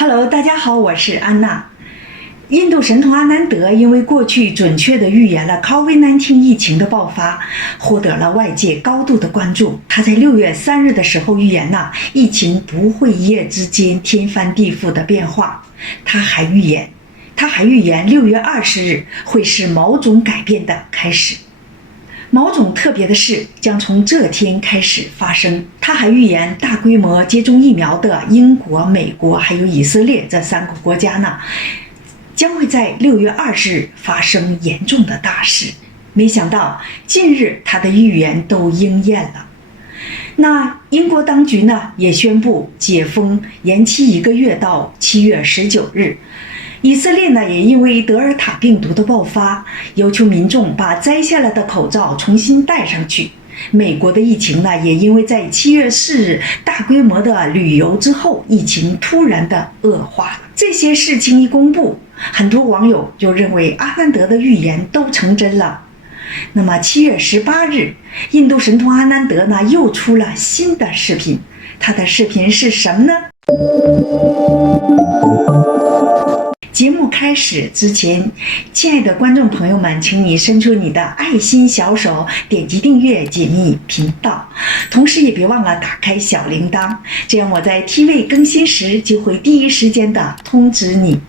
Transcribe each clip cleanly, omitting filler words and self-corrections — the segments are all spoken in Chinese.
Hello， 大家好，我是安娜。印度神童阿南德因为过去准确地预言了 COVID-19 疫情的爆发，获得了外界高度的关注。他在6月3日的时候预言疫情不会一夜之间天翻地覆的变化。他还预言6月20日会是某种改变的开始。某种特别的事将从这天开始发生。他还预言大规模接种疫苗的英国、美国还有以色列这3个国家将会在6月20日发生严重的大事。没想到近日他的预言都应验了。那英国当局也宣布解封延期1个月到7月19日。以色列也因为德尔塔病毒的爆发，要求民众把摘下来的口罩重新戴上去。美国的疫情也因为在7月4日大规模的旅游之后，疫情突然的恶化了。这些事情一公布，很多网友就认为阿南德的预言都成真了。那么7月18日，印度神童阿南德又出了新的视频。他的视频是什么呢？节目开始之前，亲爱的观众朋友们，请你伸出你的爱心小手，点击订阅解密频道，同时也别忘了打开小铃铛，这样我在 TV 更新时就会第一时间的通知你。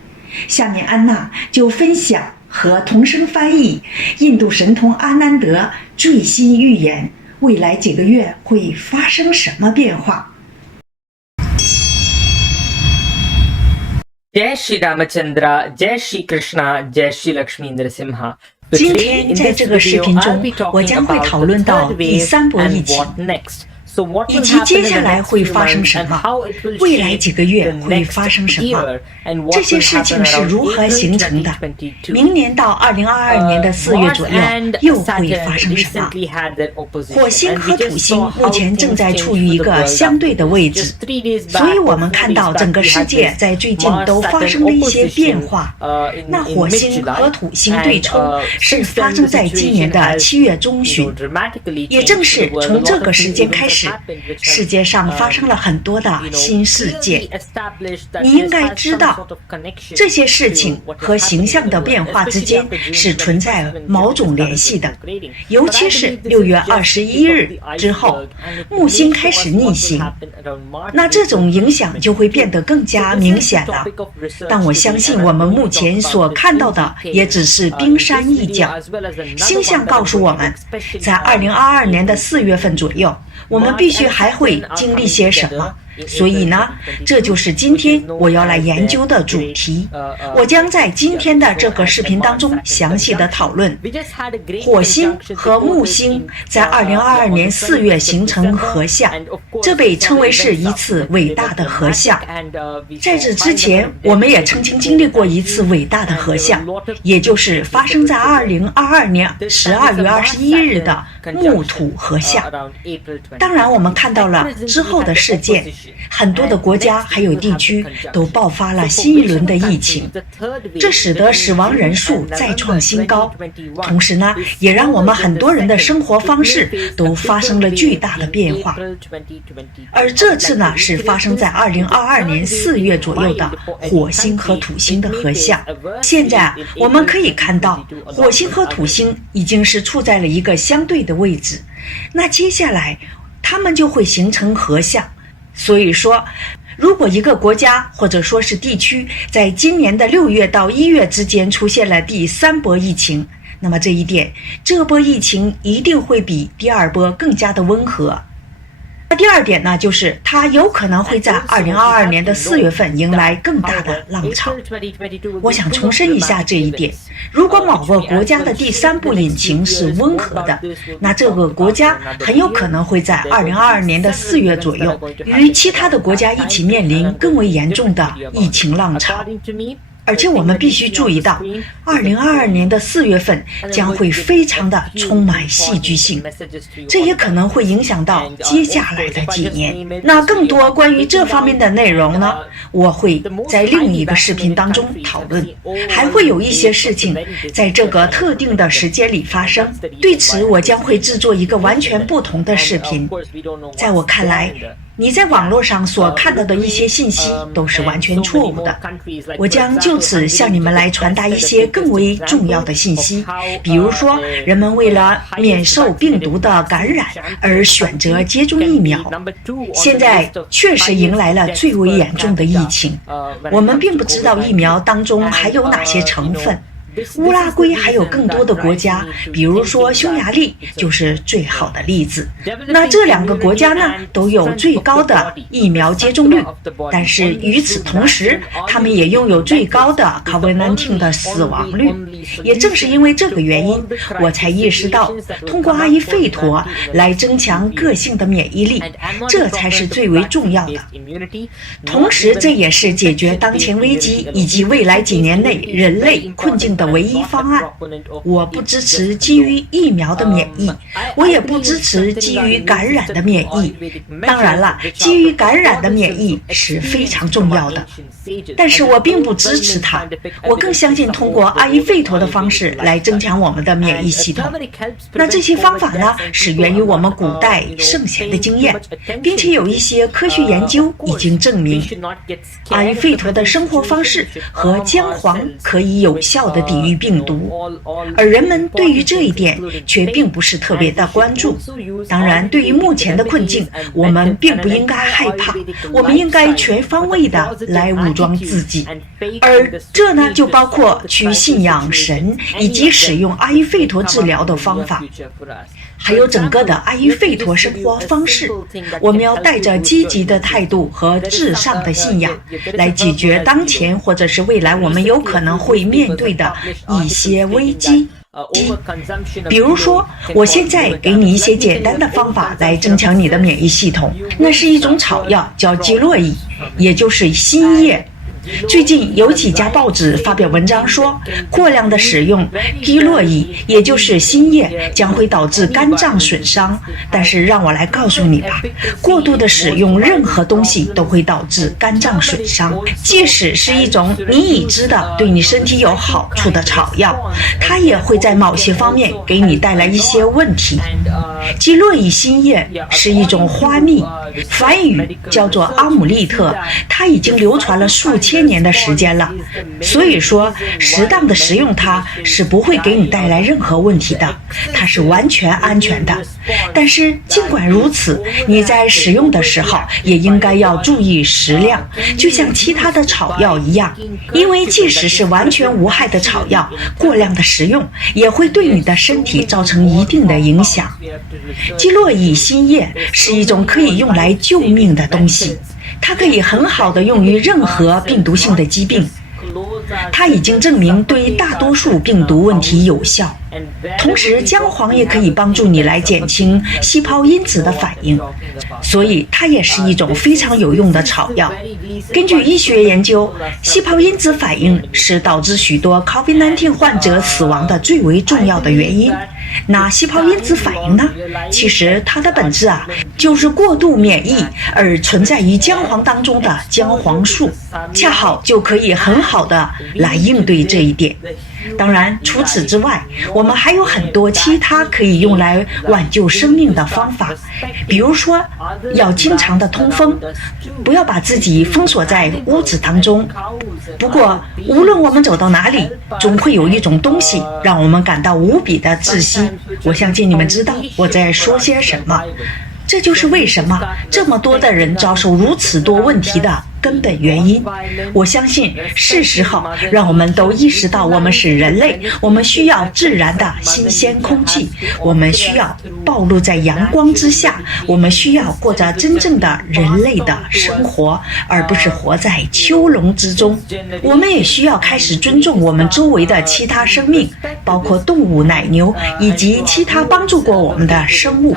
下面安娜就分享和同声翻译印度神童阿南德最新预言，未来几个月会发生什么变化。जय श्री रामचंद्र, जय श्री कृष्णा, जय श्री लक्ष्मी नरसिम्हा。今天在这个视频中，我将会讨论到第3波疫情，以及接下来会发生什么，未来几个月会发生什么，这些事情是如何形成的，明年到2022年的4月左右又会发生什么。火星和土星目前正在处于一个相对的位置，所以我们看到整个世界在最近都发生了一些变化。那火星和土星对冲是发生在今年的7月中旬，也正是从这个时间开始，世界上发生了很多的新事件。你应该知道，这些事情和形象的变化之间是存在某种联系的，尤其是6月21日之后，木星开始逆行，那这种影响就会变得更加明显了。但我相信我们目前所看到的也只是冰山一角。星象告诉我们，在2022年的4月份左右，我们必须还会经历些什么。所以这就是今天我要来研究的主题。我将在今天的这个视频当中详细的讨论火星和木星在2022年4月形成合相，这被称为是一次伟大的合相。在这之前，我们也曾经经历过一次伟大的合相，也就是发生在2022年12月21日的木土合相。当然我们看到了之后的事件，很多的国家还有地区都爆发了新一轮的疫情，这使得死亡人数再创新高，同时也让我们很多人的生活方式都发生了巨大的变化。而这次是发生在2022年4月左右的火星和土星的合相。现在我们可以看到，火星和土星已经是处在了一个相对的位置，那接下来它们就会形成合相。所以说，如果一个国家或者说是地区在今年的6月到1月之间出现了第3波疫情，那么这波疫情一定会比第2波更加的温和。第二点就是它有可能会在2022年的4月份迎来更大的浪潮。我想重申一下这一点，如果某个国家的第3部引擎是温和的，那这个国家很有可能会在2022年的4月左右与其他的国家一起面临更为严重的疫情浪潮。而且我们必须注意到，2022年的4月份将会非常的充满戏剧性，这也可能会影响到接下来的几年。那更多关于这方面的内容我会在另一个视频当中讨论，还会有一些事情在这个特定的时间里发生，对此我将会制作一个完全不同的视频。在我看来，你在网络上所看到的一些信息都是完全错误的。我将就此向你们来传达一些更为重要的信息，比如说，人们为了免受病毒的感染而选择接种疫苗。现在确实迎来了最为严重的疫情，我们并不知道疫苗当中还有哪些成分。乌拉圭还有更多的国家，比如说匈牙利就是最好的例子。那这2个国家呢，都有最高的疫苗接种率，但是与此同时，他们也拥有最高的 COVID-19 的死亡率。也正是因为这个原因，我才意识到，通过阿伊费陀来增强个性的免疫力，这才是最为重要的。同时，这也是解决当前危机以及未来几年内人类困境的唯一方案。我不支持基于疫苗的免疫，我也不支持基于感染的免疫。当然了，基于感染的免疫是非常重要的，但是我并不支持它。我更相信通过阿伊费陀的方式来增强我们的免疫系统。那这些方法呢，是源于我们古代圣贤的经验，并且有一些科学研究已经证明，阿伊费陀的生活方式和姜黄可以有效地抵御病毒，而人们对于这一点却并不是特别的关注。当然，对于目前的困境，我们并不应该害怕，我们应该全方位的来武装自己，而这呢，就包括去信仰神，以及使用阿伊费陀治疗的方法，还有整个的阿伊费陀生活方式。我们要带着积极的态度和至上的信仰，来解决当前或者是未来我们有可能会面对的一些危机。比如说，我现在给你一些简单的方法来增强你的免疫系统。那是一种草药，叫基洛伊，也就是新叶。最近有几家报纸发表文章说，过量的使用基洛伊，也就是新叶，将会导致肝脏损伤。但是让我来告诉你吧，过度的使用任何东西都会导致肝脏损伤，即使是一种你已知的对你身体有好处的草药，它也会在某些方面给你带来一些问题。基洛伊新叶是一种花蜜，梵语叫做阿姆利特，它已经流传了数千年的时间了，所以说适当的食用它是不会给你带来任何问题的，它是完全安全的。但是尽管如此，你在使用的时候也应该要注意食量，就像其他的草药一样，因为即使是完全无害的草药，过量的食用也会对你的身体造成一定的影响。基洛伊新叶是一种可以用来救命的东西，它可以很好的用于任何病毒性的疾病，它已经证明对大多数病毒问题有效。同时，姜黄也可以帮助你来减轻细胞因子的反应，所以它也是一种非常有用的草药。根据医学研究，细胞因子反应是导致许多 COVID-19 患者死亡的最为重要的原因。那细胞因子反应呢？其实它的本质就是过度免疫而存在于姜黄当中的姜黄素，恰好就可以很好的来应对这一点。当然，除此之外，我们还有很多其他可以用来挽救生命的方法，比如说要经常的通风，不要把自己封锁在屋子当中。不过无论我们走到哪里，总会有一种东西让我们感到无比的窒息。我相信你们知道我在说些什么，这就是为什么这么多的人遭受如此多问题的根本原因。我相信是时候让我们都意识到，我们是人类，我们需要自然的新鲜空气，我们需要暴露在阳光之下，我们需要过着真正的人类的生活，而不是活在囚笼之中。我们也需要开始尊重我们周围的其他生命，包括动物、奶牛以及其他帮助过我们的生物。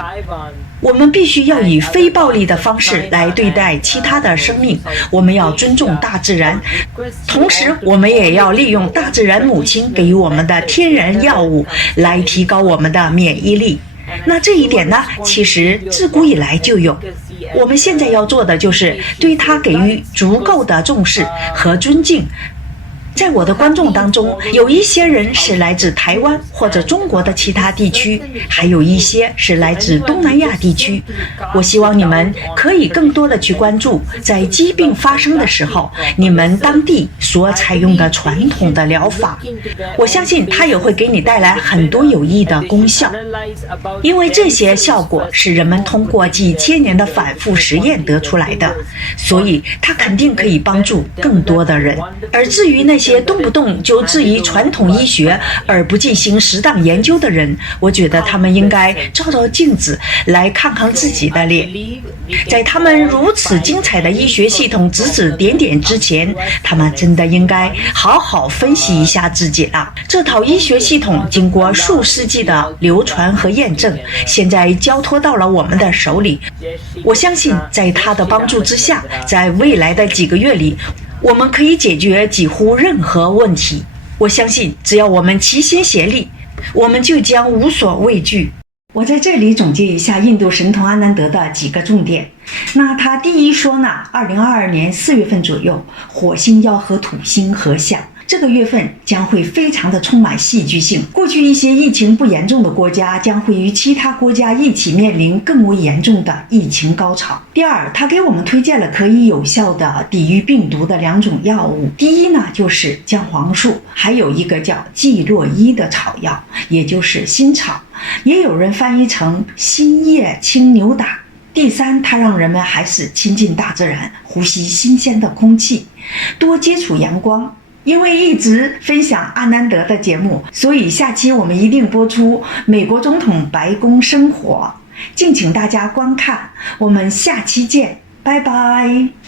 我们必须要以非暴力的方式来对待其他的生命，我们要尊重大自然，同时我们也要利用大自然母亲给予我们的天然药物来提高我们的免疫力。那这一点呢，其实自古以来就有，我们现在要做的就是对它给予足够的重视和尊敬，在我的观众当中，有一些人是来自台湾或者中国的其他地区，还有一些是来自东南亚地区。我希望你们可以更多的去关注，在疾病发生的时候，你们当地所采用的传统的疗法。我相信它也会给你带来很多有益的功效，因为这些效果是人们通过几千年的反复实验得出来的，所以它肯定可以帮助更多的人。而至于那些动不动就质疑传统医学而不进行适当研究的人，我觉得他们应该照照镜子来看看自己的脸。在他们如此精彩的医学系统指指点点之前，他们真的应该好好分析一下自己了。这套医学系统经过数世纪的流传和验证，现在交托到了我们的手里。我相信在它的帮助之下，在未来的几个月里，我们可以解决几乎任何问题。我相信只要我们齐心协力，我们就将无所畏惧。我在这里总结一下印度神童阿南德的几个重点。那他第一说呢，2022年4月份左右，火星要和土星合相，这个月份将会非常的充满戏剧性。过去一些疫情不严重的国家将会与其他国家一起面临更为严重的疫情高潮。第二，他给我们推荐了可以有效的抵御病毒的2种药物。第一呢，就是姜黄素，还有一个叫济洛伊的草药，也就是新草，也有人翻译成新叶青牛打。第三，它让人们还是亲近大自然，呼吸新鲜的空气，多接触阳光。因为一直分享阿南德的节目，所以下期我们一定播出美国总统白宫生活，敬请大家观看。我们下期见，拜拜。